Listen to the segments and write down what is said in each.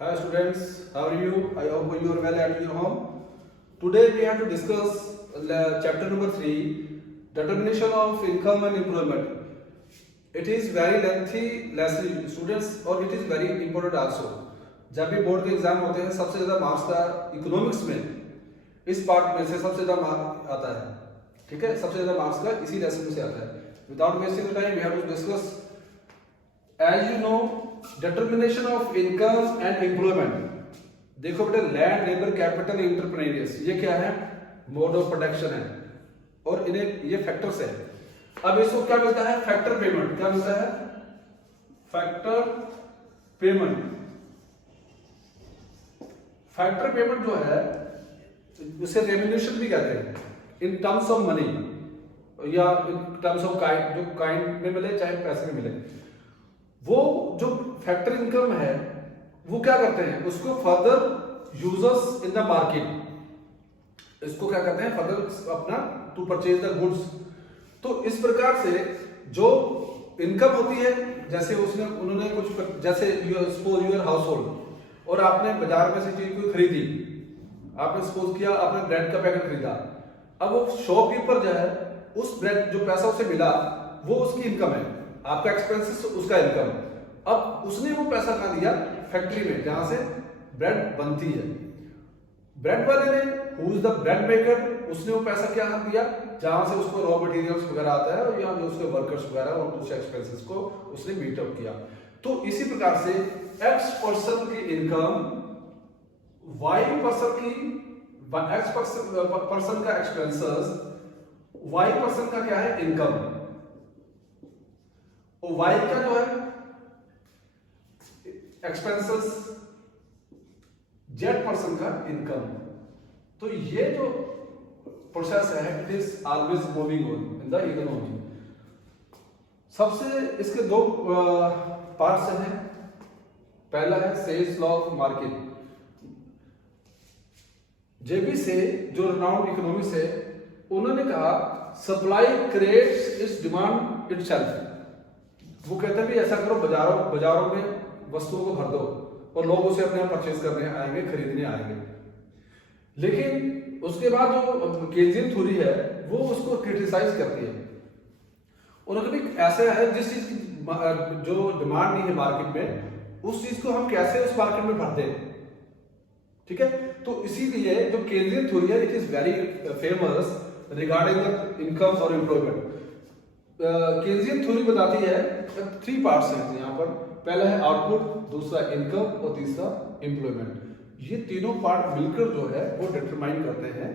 Hi students, how are you? I hope you are well at your home. Today we have to discuss chapter number 3, determination of income and employment. It is very lengthy lesson students और it is very important also. जब भी board के exam होते हैं सबसे ज़्यादा marks का economics में इस पार्ट में से सबसे ज़्यादा मार्क्स आता है. ठीक है, सबसे ज़्यादा मार्क्स का इसी लेसन में से आता है. Without wasting time we have to discuss. As you know, determination of income and employment. देखो बेटा, लैंड, लेबर, कैपिटल, एंटरप्रेन्योर्स, ये क्या है? मोड ऑफ प्रोडक्शन है और इन्हें ये फैक्टर्स है. अब इसको क्या मिलता है? Factor payment. क्या मिलता है? Factor payment. फैक्टर पेमेंट जो है उसे रेम्यूनरेशन भी कहते हैं, इन टर्म्स ऑफ मनी या इन टर्म्स ऑफ काइंड, जो काइंड में मिले चाहे पैसे में मिले. वो जो फैक्टर इनकम है वो क्या करते हैं? उसको further users in the market, इसको क्या कहते हैं? फर्दर अपना टू परचेज द गुड्स. तो इस प्रकार से जो इनकम होती है, जैसे उन्होंने कुछ, जैसे सपोज यूर हाउस होल्ड और आपने बाजार में से चीज कोई खरीदी, आपने सपोज किया आपने ब्रेड का पैकेट खरीदा. अब वो शॉपकीपर जो है उस ब्रेड, जो पैसा उसे मिला वो उसकी इनकम है, आपका एक्सपेंसेस उसका इनकम. अब उसने वो पैसा कहाँ दिया? फैक्ट्री में, जहां से ब्रेड बनती है. ब्रेड वाले ने, who is the bread maker, उसने वो पैसा क्या दिया? जहां से उसको रॉ मटेरियल्स वगैरह आता है और यहाँ जो उसके वर्कर्स वगैरह और दूसरे एक्सपेंसेस को उसने मीट अप किया. तो इसी प्रकार से एक्स पर्सन की इनकम वाई पर्सन की, एक्स पर्सन का एक्सपेंसेस, वाई पर्सन का क्या है? इनकम. और वाई का जो है एक्सपेंसेस, जेड पर्सन का इनकम. तो ये जो प्रोसेस है it is always moving on in the economy. सबसे इसके दो पार्ट्स हैं. पहला है सेल्स लॉ ऑफ मार्केट. जेबी से, जो रिनाउंड इकोनॉमिस्ट है, उन्होंने कहा supply creates it's demand itself. वो कहते हैं भी ऐसा करो, बाजारों में वस्तुओं को भर दो और लोग उसे अपने परचेज करने आएंगे, खरीदने आएंगे. लेकिन उसके बाद जो केजियन थ्योरी है वो उसको क्रिटिसाइज करती है. उन्होंने भी ऐसा है जिस चीज की जो डिमांड नहीं है मार्केट में, उस चीज को हम कैसे उस मार्केट में भर दें. ठीक है, तो इसीलिए जो केजियन थ्योरी है it is very famous regarding the income और एम्प्लॉयमेंट. केजियन थ्योरी बताती है 3 पार्ट्स हैं यहाँ पर. पहला है आउटपुट, दूसरा इनकम और तीसरा एम्प्लॉयमेंट. ये तीनों पार्ट मिलकर जो है वो डिटरमाइन करते हैं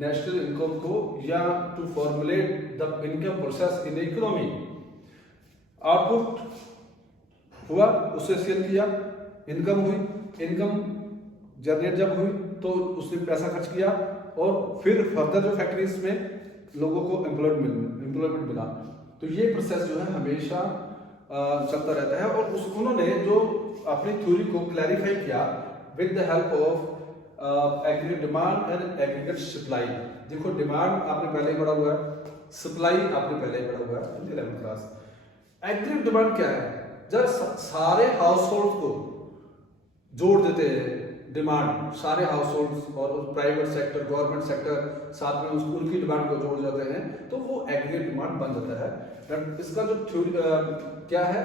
नेशनल इनकम को, या to formulate the income process in economy. Output हुआ, उससे सेल किया, इनकम हुई, इनकम जनरेट जब हुई तो उसने पैसा खर्च किया और फिर फर्दर जो फैक्ट्रीज में लोगों को एम्प्लॉयमेंट मिला. तो ये प्रोसेस जो है हमेशा चलता रहता है. और उन्होंने जो अपनी थ्योरी को क्लैरिफाई किया with the help of aggregate demand and aggregate supply. देखो, डिमांड आपने पहले ही पढ़ा हुआ है, सप्लाई आपने पहले ही पढ़ा हुआ है इन 11th क्लास. एग्रीगेट डिमांड क्या है? जब सारे हाउस होल्ड को जोड़ देते हैं, डिमांड सारे हाउस होल्ड और प्राइवेट सेक्टर, गवर्नमेंट सेक्टर साथ में उनकी डिमांड को जोड़ जाते हैं, तो वो एग्रीगेट डिमांड बन जाता है. इसका जो थ्योरी क्या है?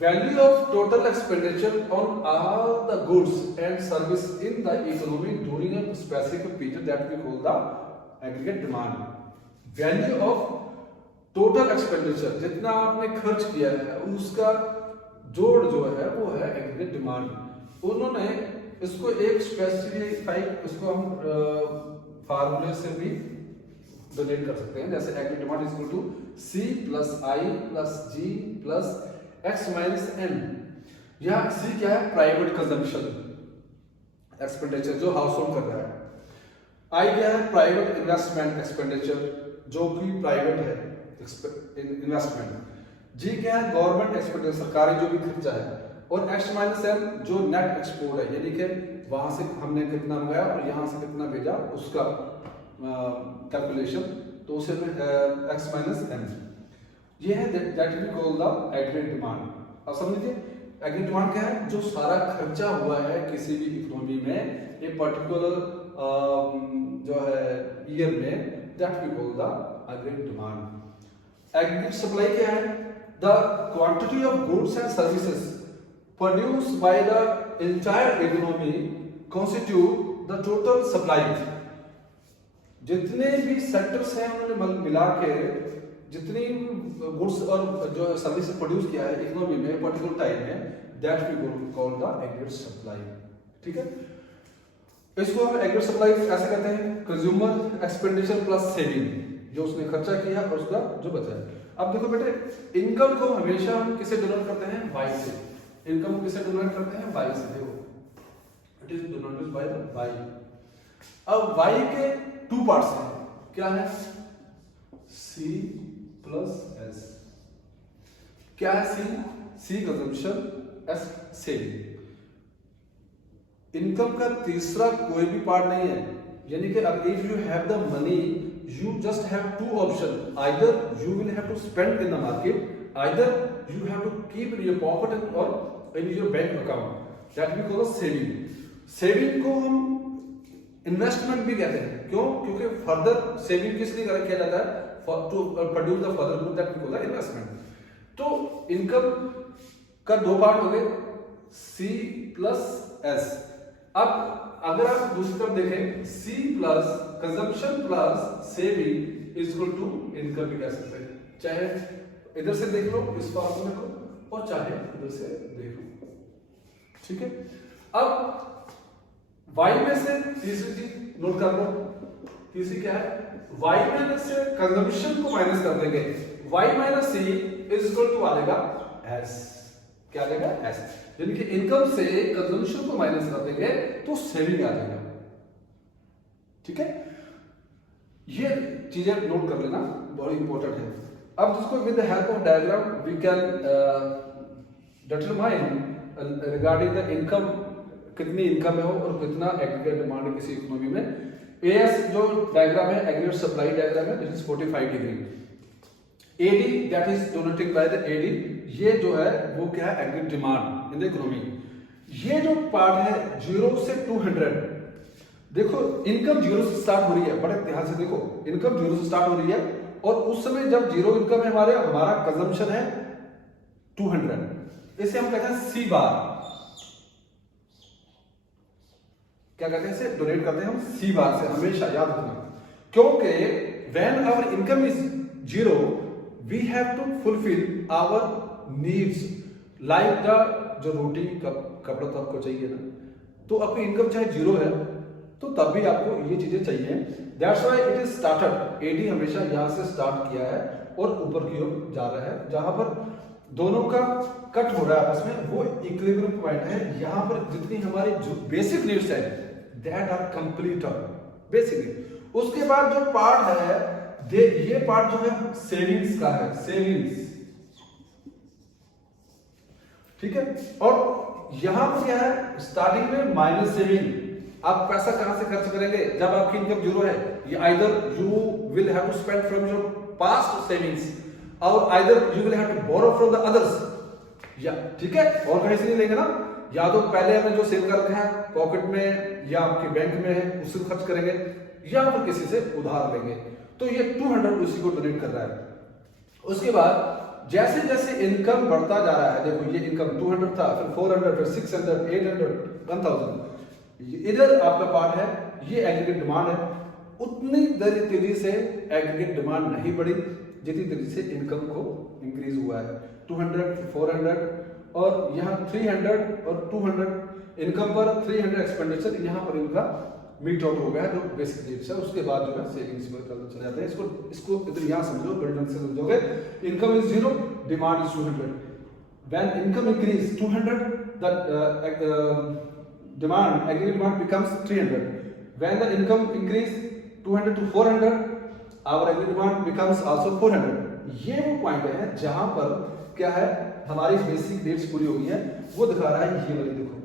Value of total expenditure on all the goods and service in the economy during a specific period that we call the aggregate demand. Value of total expenditure, जितना आपने खर्च किया है उसका जोड़ जो है वो है एग्रीगेट डिमांड. उन्होंने इसको एक स्पेसिफाइड, इसको हम फार्मूले से भी रिलेट कर सकते हैं. जैसे aggregate demand is equal to C plus I plus G plus X minus N. यहाँ C क्या है? प्राइवेट कंजम्पशन एक्सपेंडिचर जो हाउस होल्ड कर रहा है. I क्या है? प्राइवेट इन्वेस्टमेंट एक्सपेंडिचर जो कि प्राइवेट है इन्वेस्टमेंट. G क्या है? गवर्नमेंट एक्सपेंडिचर, सरकारी जो भी खर्चा है. और X माइनस M जो नेट एक्सपोर्ट है, यानी कि वहां से हमने कितना मंगाया और यहाँ से कितना भेजा उसका कैलकुलेशन, तो उसे X माइनस M. ये है that we call the aggregate demand. अब समझिए एग्रीगेट डिमांड क्या है? जो सारा खर्चा हुआ है किसी भी इकोनॉमी में ये पर्टिकुलर जो है ईयर में, that we call the aggregate demand. Aggregate supply क्या है? The quantity of goods and services produced by the entire economy constitute the total supply. जितने भी सेक्टर्स हैं उन्होंने मिला के जितनी गुड्स और जो सर्विस प्रोड्यूस किया है इकोनॉमी में पर्टिकुलर टाइम में, that we call the aggregate supply. ठीक है, इसको हम एग्रीगेट सप्लाई ऐसे कहते हैं, कंज्यूमर एक्सपेंडिचर प्लस सेविंग, जो उसने खर्चा किया और उसका जो बचा है। अब देखो बेटे, इनकम को हमेशा हम किसे डिनोट करते हैं? वाई से। इनकम को किसे डिनोट करते हैं? वाई से। देखो it is denoted by the Y. अब वाई के टू पार्ट्स हैं, क्या है? C plus S. क्या है C? C consumption, S saving. Income का तीसरा कोई भी पार्ट नहीं है, यानी कि अब if you have the money you just have two options, either you will have to spend in the market, either you have to keep in your pocket or in your bank account, that we call saving। Saving को हम investment भी कहते हैं, क्यों? क्योंकि further saving किस लिए किया जाता है? To produce the further good, that we call the investment. तो इनकम का दो पार्ट हो गए, सी प्लस एस। अब अगर आप दूसरी तरफ देखें, C plus consumption plus saving is equal to income भी कह सकते हैं। चाहे इधर से देख लो इस फॉर्मूले को, और चाहे इधर से देख लो। ठीक है, अब वाई में से तीसरी चीज नोट कर लो। तीसरी क्या है? वाई में से कंजम्पशन को माइनस कर देंगे, y minus c is equal to आ जाएगा एस। क्या आ जाएगा? एस। यानी कि इनकम से कंजम्पशन को माइनस कर देंगे तो सेविंग आ जाएगा। ठीक है, ये चीजें नोट कर लेना, बहुत इंपॉर्टेंट है। अब जिसको with the help of diagram we can determine regarding the income, कितनी इनकम है हो और कितना एग्रीगेट डिमांड है किसी इकोनॉमी में। एएस जो डायग्राम है, एग्रीगेट सप्लाई डायग्राम है, this is 45 degree. AD that is donated by the AD, ये जो है वो क्या है? Aggregate demand in the economy. ये जो पार्ट है 0 से 200, देखो इनकम 0 से स्टार्ट हो रही है, बड़े ध्यान से देखो, इनकम 0 से स्टार्ट हो रही है और उस समय जब 0 इनकम है हमारा कंजम्पशन है 200, इसे हम कहते हैं सी बार। क्या कहते हैं? इसे डोनेट करते हैं हम सी बार से, हमेशा याद रखना, क्योंकि when our income is 0 we have to fulfil our needs, like the जो रोटी कपड़ा तो आपको चाहिए ना, तो आपकी इनकम चाहे 0 है तो तब भी आपको ये चीजें चाहिए। That's why it is started, AD हमेशा यहां से स्टार्ट किया है और ऊपर की ओर जा रहा है, जहां पर दोनों का कट हो रहा है आपस में, वो इक्विलिब्रियम पॉइंट है। यहां पर जितनी हमारी जो बेसिक नीड्स है दैट आर कंप्लीट बेसिक। उसके बाद जो पार्ट है ये पार्ट जो है सेविंग्स का है, सेविंग्स। ठीक है, और यहां पर क्या है? स्टार्टिंग में माइनस सेविंग। आप पैसा कहां से खर्च करेंगे जब आपकी इनकम 0 है? ये either you will have to spend from your past savings और either you will have to borrow from the others. या ठीक है, और कहीं से नहीं लेंगे ना, या तो पहले हमें जो सेव कर रखे हैं पॉकेट में या आपके बैंक में है उससे खर्च करेंगे, या फिर किसी से उधार लेंगे। तो ये 200 उसी को डोनेट कर रहा है। उसके बाद जैसे जैसे इनकम बढ़ता जा रहा है, देखो ये इनकम 200 था, फिर 400, फिर 600, 800, 1000, इधर आपका पार्ट है, ये एग्रीगेट डिमांड है। उतनी तेजी से एग्रीगेट डिमांड नहीं बढ़ी जितनी तेजी से इनकम को इंक्रीज हुआ है। 200, 400 और यहाँ 300 और 200 इनकम पर, 300 एक्सपेंडिचर, यहाँ पर इनका मीट आउट हो गया है जो बेसिक नीड्स है। उसके बाद जो है सेविंग्स में चले जाते हैं। इसको इधर यहाँ समझो, बिल्डन से समझोगे। Income is 0, demand is 200। When income increase 200, the demand, aggregate demand becomes 300. When the income increase 200 to 400, our aggregate demand becomes also 400. ये वो पॉइंट है जहां पर क्या है, हमारी बेसिक नीड्स पूरी हो गई है, वो दिखा रहा है ये वाली। देखो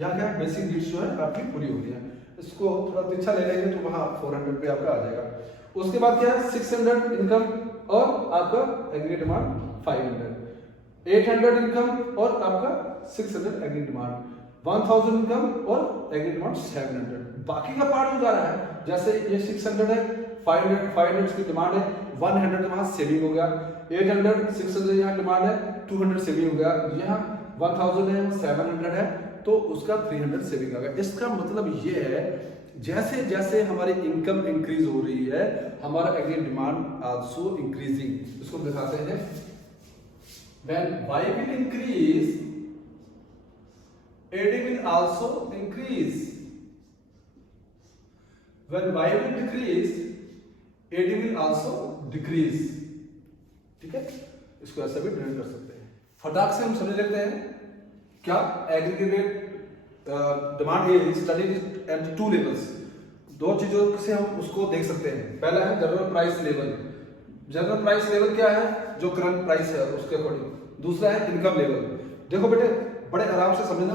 यहाँ क्या है, बेसिक नीड्स जो है आपकी पूरी हो गई है। इसको थोड़ा पीछा ले लेंगे तो वहां 400 पे आपका आ जाएगा। उसके बाद क्या है, 600 इनकम और आपका एग्रीगेट डिमांड 500। 800 इनकम और आपका 600 एग्री डिमांड, 1000 इनकम और एग्री डिमांड 700। बाकी का पार्ट जो जा रहा है, जैसे ये 600 है, 500 इसकी डिमांड है, 100 वहां सेविंग हो गया, 800 600 यहाँ डिमांड है, 200 सेविंग हो गया, यहाँ 1000 है 700 है, तो उसका 300 सेविंग आ गया। इसका मतलब ये है जैसे जैसे हमारी इनकम इंक्रीज हो रही है, हमारा एग्री डिमांड आल्सो इंक्रीजिंग। इसको दिखाते हैं, when y will increase, AD will also increase, when y will decrease, AD will also decrease। ठीक है, इसको ऐसा भी डिफाइन कर सकते हैं। फटाक से हम समझ लेते हैं क्या aggregated demand is studied at two levels. दो चीजों से हम उसको देख सकते हैं। पहला है general price level. General price level क्या है, जो करंट प्राइस है उसके अकॉर्डिंग। दूसरा है इनकम लेवल। देखो बेटे बड़े आराम से समझना,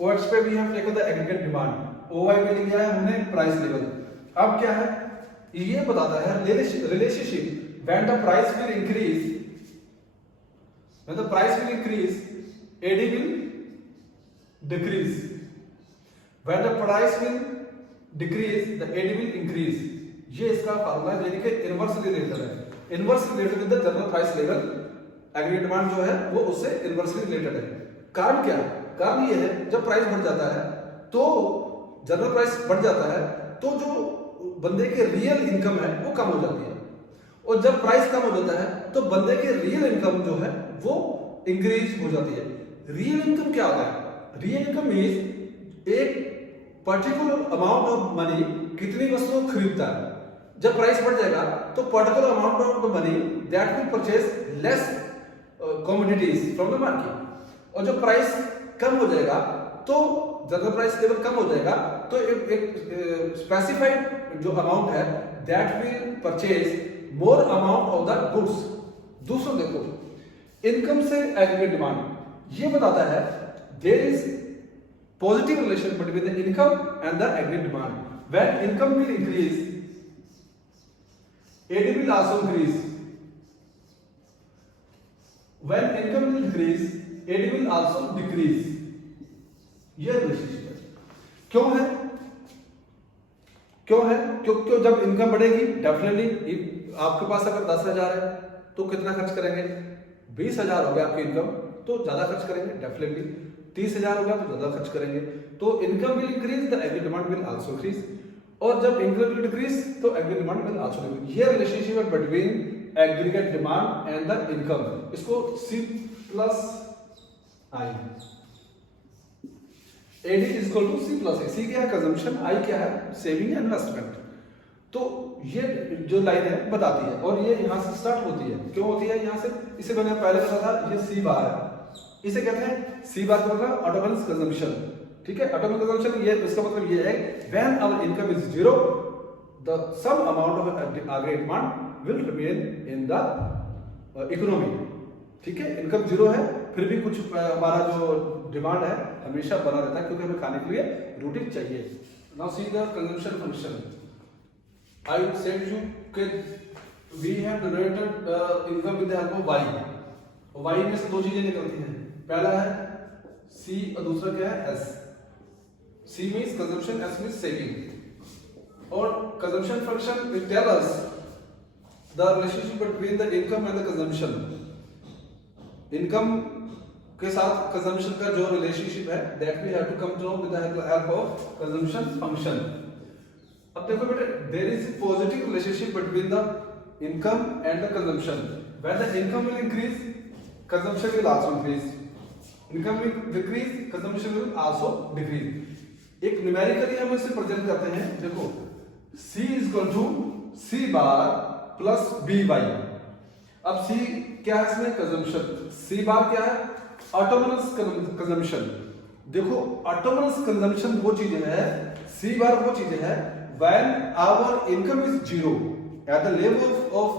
ओएक्स पे भी हम take the aggregate demand, OY पे लिया है हमने प्राइस लेवल। अब क्या है, ये बताता है relationship when the price will increase, when the price will increase AD will decrease, when the price will decrease the AD will increase. ये इसका फार्मूला है, यानी कि इनवर्सली रिलेटेड है। Inversely related with the general price level, aggregate demand जो है वो उससे इनवर्सली रिलेटेड है। कारण क्या है, कारण ये है जब प्राइस बढ़ जाता है तो जनरल प्राइस बढ़ जाता है तो जो बंदे के रियल इनकम है वो कम हो जाती है, और जब प्राइस कम हो जाता है तो बंदे के रियल इनकम जो है वो इंक्रीज हो जाती है। रियल इनकम क्या होता है, रियल इनकम मींस एक पर्टिकुलर अमाउंट ऑफ मनी कितनी वस्तुओं खरीदता है। जब प्राइस बढ़ जाएगा तो particular amount of money that will purchase less commodities from the market, और जब प्राइस कम हो जाएगा तो जनरल प्राइस लेवल कम हो जाएगा तो एक स्पेसिफाइड जो अमाउंट है that will purchase more amount of the goods. दूसरा देखो इनकम से एग्रीगेट डिमांड, ये बताता है there is positive relation between the income and the aggregate demand. When income will increase AD will also increase, when income will increase AD will also decrease। ये relationship है। क्यों है, क्यों है, क्योंकि जब इनकम बढ़ेगी डेफिनेटली आपके पास अगर 10,000 है तो कितना खर्च करेंगे, 20,000 हो गया आपकी इनकम तो ज्यादा खर्च करेंगे डेफिनेटली, 30,000 हो गया तो ज्यादा खर्च करेंगे। तो income will increase the agri demand will also increase, और जब इनकम विल डिक्रीज तो agri demand will also decrease. ये रिलेशनशिप है between aggregate demand and the income. इसको C plus I, AD is equal to C plus I. C क्या है consumption, I क्या है सेविंग या इन्वेस्टमेंट। तो ये जो लाइन है बताती है, और ये यहां से स्टार्ट होती है। क्यों होती है यहां से, इसे मैंने पहले कहा था, ये C बार है, इसे कहते हैं C बार का मतलब ऑटोमोबाइल कंजम्पशन। ठीक है, ऑटोमोबाइल कंजम्पशन, ये इसका मतलब ये है when our income is zero the some amount of aggregate demand will remain in the economy। ठीक है, इनकम जीरो है फिर भी कुछ हमारा जो डिमांड है हमेशा बना रहता है, क्योंकि हमें खाने के लिए रोटी चाहिए। Now see the consumption function. I said you कि we have generated income with the help of y, y में से दो चीजें निकलती हैं, पहला है c और दूसरा क्या है s। c means consumption, s means saving, और consumption function will tell us the relationship between the income and the consumption। Income के साथ कंजम्पशन का जो रिलेशनशिप है that we have to come to know with the help of consumption function। अब देखो बेटे there is a positive relationship between the income and the consumption। when the income will increase consumption will also increase, income will decrease consumption will also decrease। एक numerically हम इसे present करते हैं, देखो C is equal to C bar plus B Y. अब C क्या है इसमें कंजम्पशन, C बार क्या है ऑटोनोमस कंजम्पशन। देखो ऑटोनोमस कंजम्पशन वो चीजें है, C बार वो चीजें है when our income is zero at the level of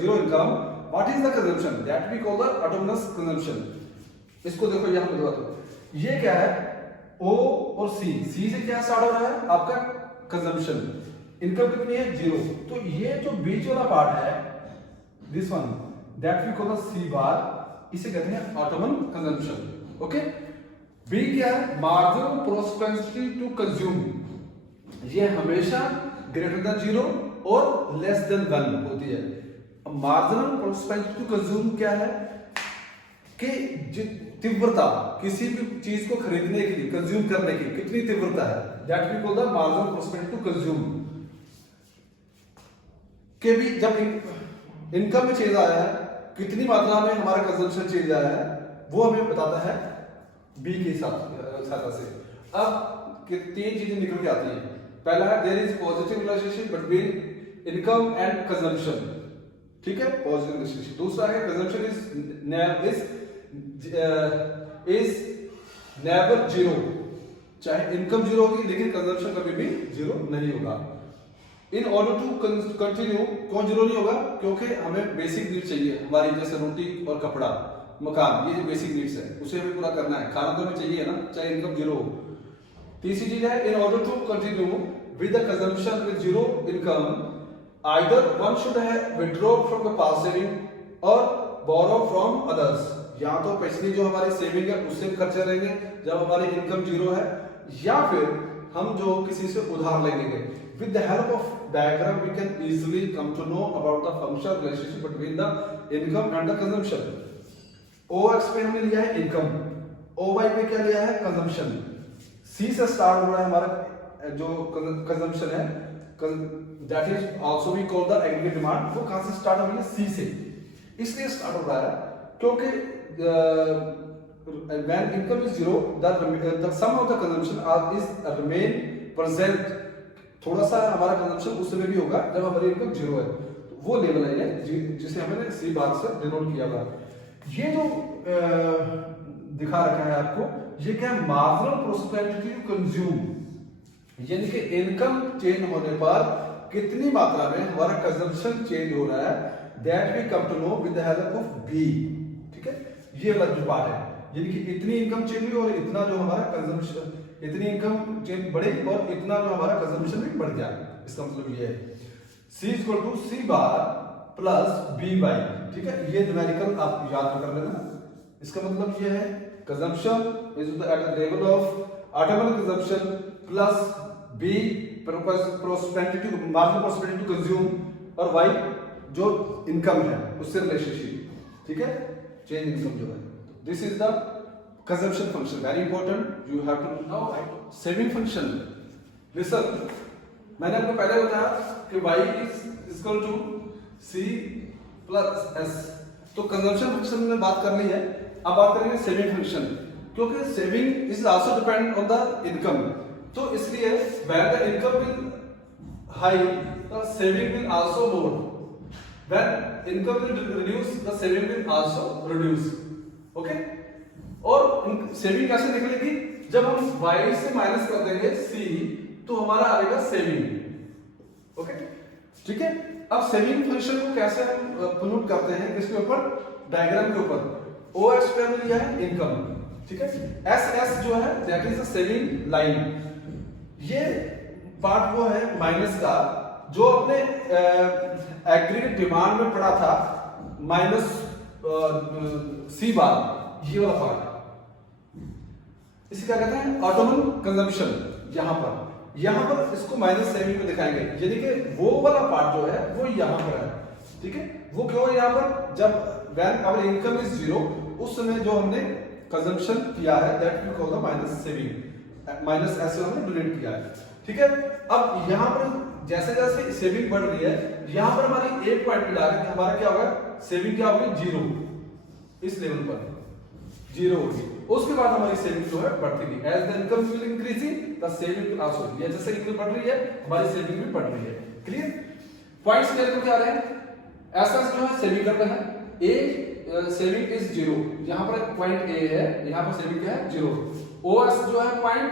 zero income, what is the consumption that we call the autonomous consumption. इसको देखो यहां पे बताता हूं, ये क्या है O और C से क्या स्टार्ट हो रहा है आपका कंजम्पशन, इनकम कितनी है जीरो, तो ये जो बीच वाला पार्ट है this one that we call the C bar इसे कहते हैं ऑटोमन कंजम्पशन। ओके, बी क्या है, मार्जिनल प्रोस्पेरिटी टू कंज्यूम, ये हमेशा ग्रेटर देन 0 और लेस देन 1 होती है। मार्जिनल प्रोस्पेरिटी टू कंज्यूम क्या है कि तीव्रता, किसी भी चीज को खरीदने के लिए, कंज्यूम करने की कितनी तीव्रता है, that we call the marginal prosperity to consume. के भी जब इनकम में चेंज आया है, कितनी मात्रा में हमारा कंजम्पशन चेंज आया है, वो हमें बताता है बी के सहायता से। अब तीन चीजें निकल के आती हैं। पहला है there is positive relationship between income and consumption, ठीक है, पॉजिटिव रिलेशनशिप। दूसरा है कंजम्पशन इज नेवर जीरो, चाहे इनकम जीरो होगी लेकिन कंजम्पशन कभी भी जीरो नहीं होगा। इन ऑर्डर टू कंटिन्यू, क्यों जीरो नहीं होगा, क्योंकि हमें बेसिक नीड चाहिए हमारी, जैसे रोटी और कपड़ा, मकान, ये जो बेसिक नीड्स है उसे हमें पूरा करना है, खाना तो हमें चाहिए ना, चाहे इनकम जीरो हो। तीसरी चीज है in order to continue with the consumption with zero income, either one should have withdraw from the past saving और बोरो फ्रॉम अदर्स, या तो पिछली जो हमारी सेविंग है उससे खर्चे रहेंगे जब हमारी इनकम जीरो है, या फिर हम जो किसी से उधार ले लेंगे। With the help of diagram, we can easily come to know about the functional relationship between the income and the consumption. OX पे हमने लिया है इनकम, OY पे क्या लिया है, कंजम्पशन। C से स्टार्ट हो रहा है हमारा जो कंजम्पशन है, that is also we call the aggregate demand, वो कहाँ से स्टार्ट हो रही है, C से। इसलिए स्टार्ट हो रहा है क्योंकि when income is zero, the sum of the consumption is remain present, थोड़ा सा हमारा कंजम्पशन उस समय भी होगा जब हमारी इनकम जीरो है, तो वो लेवल है जिसे हमने सी बार से डिनोट किया हुआ। ये जो दिखा रखा है आपको, ये क्या है, मार्जिनल प्रोस्पेरिटी टू कंज्यूम, यानी कि इनकम चेंज होने पर कितनी मात्रा में हमारा कंजम्पशन चेंज हो रहा है, that we come to know with the help of B, ठीक है। ये वाला जो पार्ट है, यानी कि इतनी इनकम चेंज हुई और इतना जो हमारा कंजम्पशन, इतनी इनकम चेंज बढ़ी और इतना जो हमारा कंजम्पशन भी बढ़ गया, इसका मतलब ये है C equal to C bar plus BY, ठीक है। ये न्यूमेरिकल आप याद कर लेना, इसका मतलब ये है consumption is at the level of automatic consumption plus B prosperity to marginal prosperity to consume, और Y जो इनकम है उससे रिलेशनशिप, ठीक है, चेंज इनकम जो है। This is the consumption function, very important, you have to know saving function। listen, मैंने आपको पहले बताया कि y is equal to c plus s, तो consumption function में बात कर ली है। अब बात करेंगे saving function, क्योंकि saving is also depend on the income, तो इसलिए when the income will high, the saving will also low, when income will reduce, the saving will also reduce, okay। और सेविंग कैसे निकलेगी, जब हम y से minus कर देंगे c तो हमारा आएगा सेविंग, ओके, ठीक है। अब सेविंग फंक्शन को कैसे हम प्रूव करते हैं, किसके ऊपर, डायग्राम के ऊपर। OX पे हमने लिया है इनकम, ठीक है, SS जो है that is the saving line, ये पार्ट वो है माइनस का जो अपने एग्रीगेट डिमांड में पड़ा था, माइनस C बार, ये वाला पार्ट, इसे क्या कहते हैं, ऑटोमन कंजम्पशन। यहां पर इसको माइनस सेविंग में दिखाएंगे, यानी कि वो वाला पार्ट जो है वो यहां पर है, ठीक है। वो क्यों है यहां पर, जब when our income is zero, उस समय जो हमने कंजम्पशन किया है that we call the minus saving, minus ऐसे हमने डोनेट किया है, ठीक है। अब यहां पर जैसे जैसे सेविंग बढ़ रही है, यहां पर हमारी एक पॉइंट पे डालेंगे, हमारा क्या होगा, सेविंग क्या होगी, जीरो, इस लेवल पर जीरो होगी। उसके बाद हमारी सेविंग जो है बढ़ती गई, as the income will increasing the saving will also, ये जैसे इनकम बढ़ रही है हमारी सेविंग भी बढ़ रही है, क्लियर। पॉइंट्स क्लियर करके आ रहे हैं। एसएस जो है सेविंग करता है, ए सेविंग इज जीरो, यहां पर पॉइंट ए है, यहां पर सेविंग क्या है, जीरो। ओएस जो है पॉइंट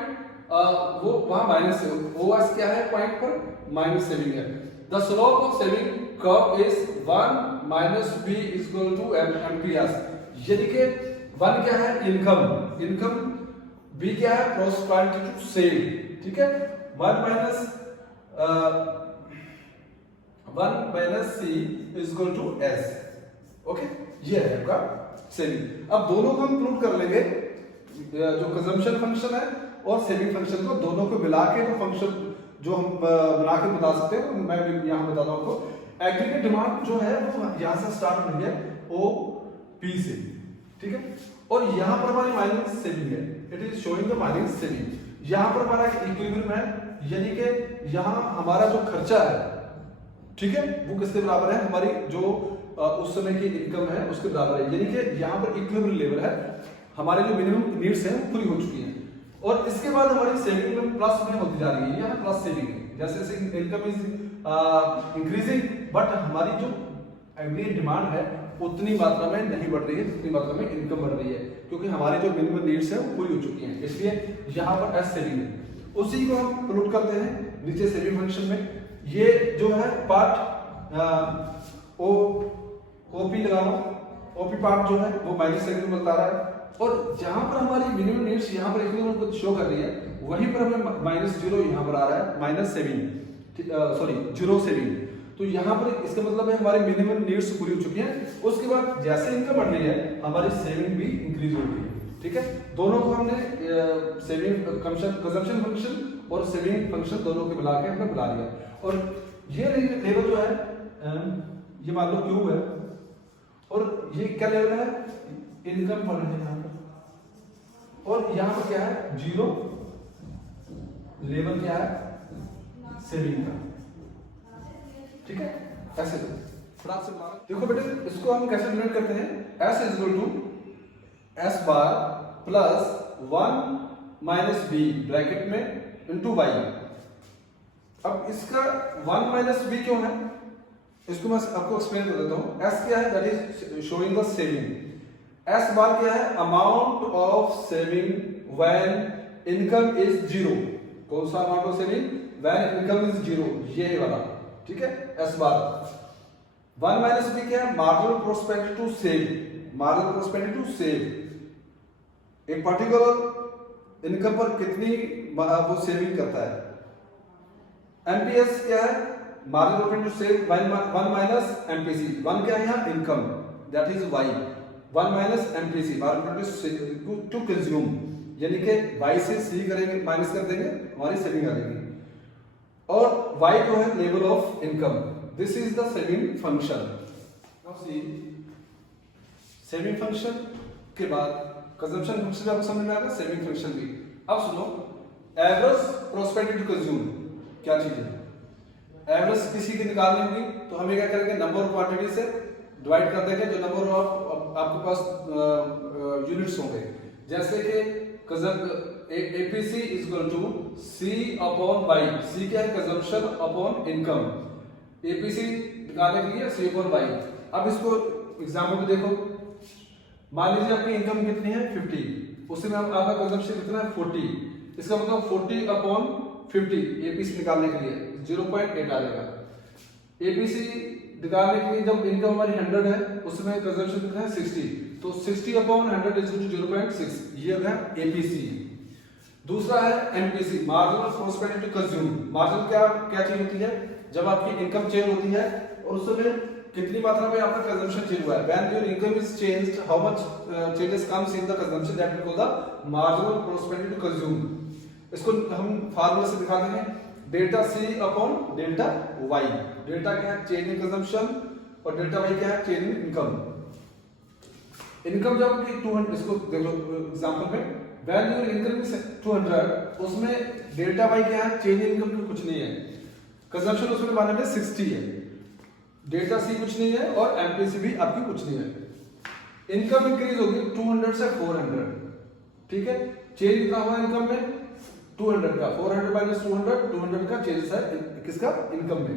वो वहां माइनस है, ओएस क्या है, पॉइंट पर माइनस सेविंग है। The slope of saving curve is 1 minus b equal to MPS, यानी कि 1 क्या है, इनकम, B क्या है, प्रोस्पेरिटी टू सेव, ठीक है। 1 minus C is equal to S, okay, ये है आपका सेविंग। अब दोनों को हम इंक्लूड कर लेंगे, जो कंजम्पशन फंक्शन है और सेविंग फंक्शन को, दोनों को मिला के जो फंक्शन जो हम बना के बता सकते हैं, मैं यहाँ बताता हूँ आपको। एग्रीगेट डिमांड जो है वो यहाँ से स्टार्ट हो रही है ओ पी से, ठीक है, और यहाँ पर हमारी माइनस सेविंग है, it is showing the minus saving. यहाँ पर हमारा इक्विलिब्रियम है, यानी कि यहाँ हमारा जो खर्चा है, ठीक है, वो किसके बराबर है, हमारी जो उस समय की इनकम है उसके बराबर है, यानी कि यहाँ पर इक्विलिब्रियम लेवल है, हमारे जो मिनिमम नीड्स हैं वो पूरी हो चुकी हैं। और इसके बाद हमारी सेविंग में प्लस में होती जा रही है, यहाँ प्लस सेविंग है, जैसे जैसे इनकम इज इंक्रीजिंग, बट हमारी जो एग्रीगेट डिमांड है उतनी मात्रा में नहीं बढ़ रही है जितनी मात्रा में इनकम बढ़ रही है, क्योंकि हमारी जो मिनिमम नीड्स है वो पूरी हो चुकी हैं, इसलिए यहाँ पर एस सेविंग है। उसी को हम प्लॉट करते हैं नीचे सेविंग फंक्शन में। ये जो है पार्ट ओपी लगा लो, ओपी पार्ट जो है वो माइनस सेविंग में बता रहा है, और जहां पर हमारी मिनिमम नीड्स यहाँ पर इक्विलिब्रियम को शो कर रही है, वहीं पर हमें माइनस जीरो यहाँ पर आ रहा है, minus saving, sorry zero saving. तो यहाँ पर इसका मतलब है हमारी मिनिमम नीड्स पूरी हो चुकी हैं। उसके बाद जैसे इनकम बढ़ रही है हमारी सेविंग भी इंक्रीज हो रही है, ठीक है। दोनों को हमने सेविंग कंजम्पशन फंक्शन और सेविंग फंक्शन दोनों के मिला के हमने बुला लिया। और ये लेवल जो है ये मान लो क्यू है, और ये क्या लेवल है, इनकम बढ़ रही है यहाँ पर, और यहाँ पर क्या है, जीरो लेवल क्या है, सेविंग का, ठीक है। ऐसे फटाक से देखो बेटे, इसको हम कैसे डिनोट करते हैं, S is equal to S bar plus 1 minus B bracket में इनटू y। अब इसका 1 माइनस बी क्यों है, इसको मैं आपको एक्सप्लेन कर देता हूं। S क्या है, that is showing the saving. S बार क्या है, amount of saving when income is zero. कौन सा amount of saving, when income is zero, ये वाला, ठीक है, S बार। 1 माइनस बी क्या है, marginal prospect to save, marginal prospect to save एक पर्टिकुलर इनकम पर कितनी वो सेविंग करता है। एमपीएस क्या है, marginal prospect to save 1 minus MPC, 1 क्या है यहाँ, income, that is y, 1 minus MPC, marginal prospect to consume, यानी कि y से c करेंगे, माइनस कर देंगे, हमारी सेविंग आ जाएगी। और y जो है level of income, this is the saving function. Now see saving function के बाद कंजम्पशन फंक्शन आपको समझ में आ गया, सेविंग फंक्शन भी। अब सुनो, एवरेज प्रोस्पेक्ट टू कंज्यूम क्या चीज है, एवरेज किसी की निकालनी होगी तो हमें क्या करेंगे, नंबर ऑफ क्वांटिटी से डिवाइड कर देंगे, जो नंबर ऑफ आपके पास यूनिट्स होंगे, जैसे कि APC is equal to C upon Y. C क्या है, कंजम्पशन अपॉन इनकम, एपीसी निकालने के लिए सी अपॉन वाई। अब इसको एग्जाम्पल में देखो, मान लीजिए आपकी इनकम कितनी है 50, उसमें आपका कंजम्पशन कितना है 40, इसका मतलब 40 अपॉन 50 एपीसी निकालने के लिए 0.8 आ जाएगा। एपीसी निकालने के लिए जब इनकम हमारी 100 है, उसमें कंजम्पशन कितना है 60, तो 60 अपॉन 100 इज इक्वल टू 0.6, ये है एपीसी। दूसरा है MPC, marginal prospect to consume. Marginal क्या चीज होती है, जब आपकी इनकम चेंज होती है और उस समय कितनी मात्रा में आपका कंजम्पशन चेंज हुआ है, when your income is changed, how much changes comes in the consumption, that we call the marginal prospect to consume. इसको हम फार्मूला से दिखाते हैं, delta C upon delta Y. Delta क्या है, चेंज इन कंजम्पशन, और डेल्टा वाई क्या है, चेंज इन इनकम। इनकम जब कि 200, इसको देख लो एग्जांपल में, व्हेन योर इनकम इज 200, उसमें डेल्टा वाई क्या है, चेंज इन इनकम कुछ नहीं है, कंजम्पशन उसमें माने में 60 है, डेल्टा सी कुछ नहीं है और एमपीसी भी आपकी कुछ नहीं है। इनकम इंक्रीज होगी 200 से 400, ठीक है, चेंज कितना हुआ इनकम में 200 का, 400 माइनस 200 का चेंज है किसका, इनकम में।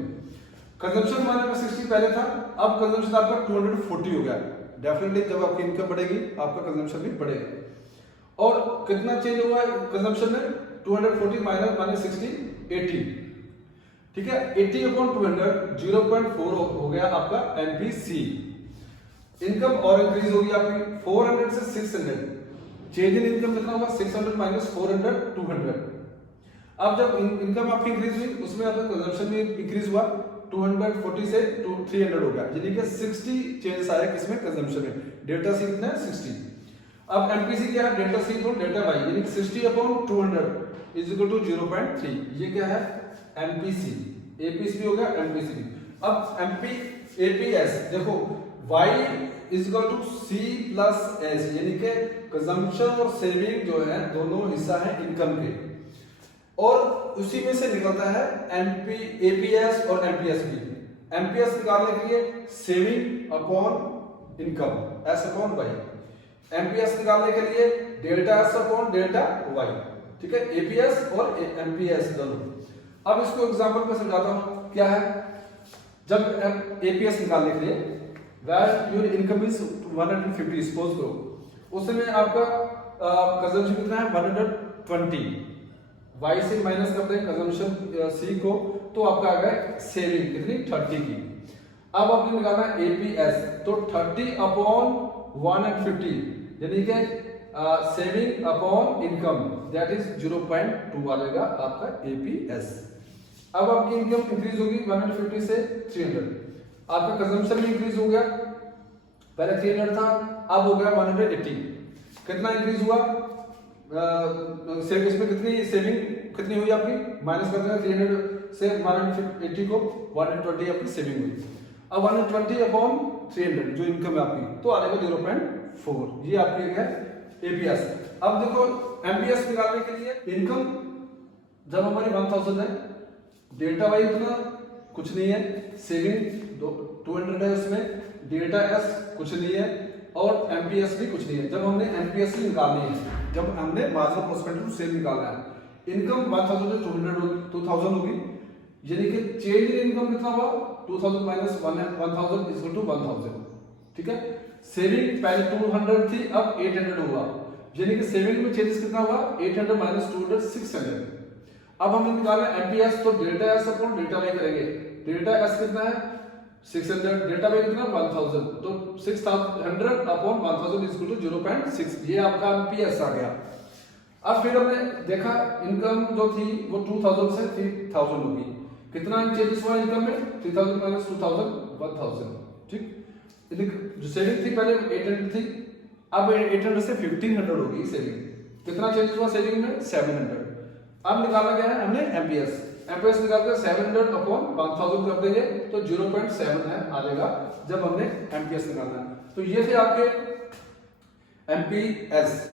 कंजम्पशन माने में 60 पहले था, अब कंजम्पशन आपका 240 हो गया। डेफिनेटली जब आपकी इनकम बढ़ेगी आपका कंजम्पशन भी बढ़ेगा। और कितना चेंज हुआ कंजम्पशन में, 240 माइनस 60, 80, ठीक है, 80 अपॉन 200, 0.4 हो गया आपका एमपीसी। इनकम और इंक्रीज होगी आपकी 400 से 600, चेंज इन इनकम कितना होगा, 600 माइनस 400, 200। अब जब इनकम आपकी इंक्रीज हुई, उसमें आपका कंजम्पशन भी इंक्रीज हुआ, 240 से 300 हो गया, यानी कि 60 चेंजेस आया किसमें, कंजम्पशन में। डेल्टा सी कितना है 60। अब एमपीसी क्या है, delta C equal delta Y, यानी 60/200 इज इक्वल टू 0.3। ये क्या है एमपीसी, एपीसी भी हो गया एमपीसी भी। अब एमपी एपीएस देखो, Y is equal to C plus S, यानी कि कंजम्पशन और सेविंग जो है दोनों हिस्सा है इनकम के, और उसी में से निकलता है एमपी एपीएस और एमपीएस भी। एमपीएस निकालने के लिए saving upon income S upon Y, MPS निकालने के लिए delta S upon delta Y, ठीक है, एपीएस और एमपीएस दोनों। अब इसको एग्जांपल में समझाता हूं क्या है। जब एपीएस निकालने के लिए where your income is 150 suppose करो, उस समय आपका कंजम्पशन कितना है 120, वाई से माइनस करते हैं कंजम्पशन सी को, तो आपका आ गया सेविंग कितनी 30 की। अब आपने निकालना है एपीएस, तो 30/150 यानी कि saving upon income that is 0.2 आ जाएगा आपका एपीएस। अब आपकी इनकम इंक्रीज होगी 150 से 300, आपका कंजम्पशन भी इंक्रीज हो गया, पहले 300 था अब हो गया 180। कितना इंक्रीज हुआ, इसमें कितनी सेविंग कितनी हुई आपकी, माइनस कर देना 300 से 180 को 120 आपकी सेविंग हुई। अब 120/300 जो इनकम है आपकी, तो आ जाएगा 0.4। ये आपकी है एपीएस। अब देखो एमपीएस निकालने के लिए इनकम जब हमारी 1000 है, डेल्टा वाई उतना कुछ नहीं है, सेविंग 200 है उसमें, डेल्टा एस कुछ नहीं है और एमपीएस भी कुछ नहीं है। जब हमने एमपीएस निकालनी है, जब हमने मार्जिनल प्रॉस्पेक्टिव सेल निकालना है, इनकम 1000 से 2000 होगी, यानी कि चेंज इन इनकम कितना हुआ 2000 माइनस 1000 इक्वल टू 1000, ठीक है। सेविंग पहले 200 थी अब 800 हुआ, यानी कि सेविंग में चेंजेस कितना हुआ 800 माइनस 200 600। अब हमने निकाला एमपीएस, तो delta S upon delta Y करेंगे, डेल्टा एस कितना है 600, डेल्टा वाई कितना 1000, तो 600 अपॉन 1000 इज इक्वल टू 0.6, ये आपका एमपीएस आ गया। अब फिर हमने देखा इनकम जो थी वो 2000 से 3000 होगी, कितना चेंजेस हुआ इनकम में 3000 माइनस 2000 1000, ठीक। जो सेविंग थी पहले 800 थी, अब 800 से 1500 होगी सेविंग, कितना चेंजेस हुआ सेविंग में 700। अब निकाला गया है हमने एमपीएस, एमपीएस निकाल कर 700 अपॉन 1000 कर देंगे तो 0.7 है आ जाएगा जब हमने एमपीएस निकालना है। तो ये थे आपके एमपीएस।